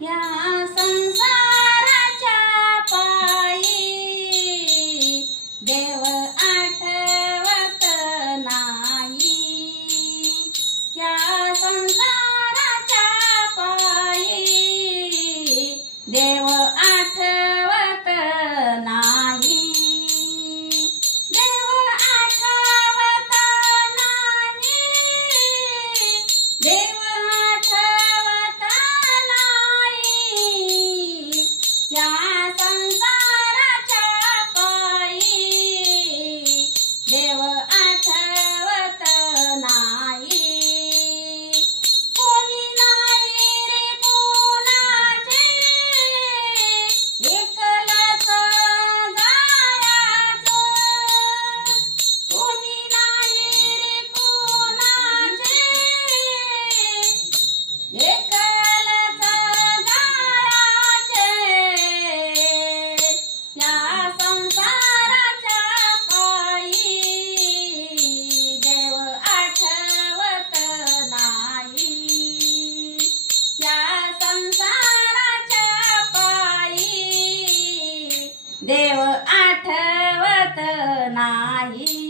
या संसाराच्या पायी देव आठवत नाही. या संसाराच्या पायी देव आठवत नाही. देव आठवत नाही. देव आठवत नाही. या संसाराच्या पायी देव आठवत नाही. कोणी नाही रे कोणाचे एकलाच जायाचं. कोणी नाही रे कोणाचे एकलाच जायाचे. या संसाराच्या पायी देव आठवत नाही. या संसाराच्या पायी देव आठवत नाही.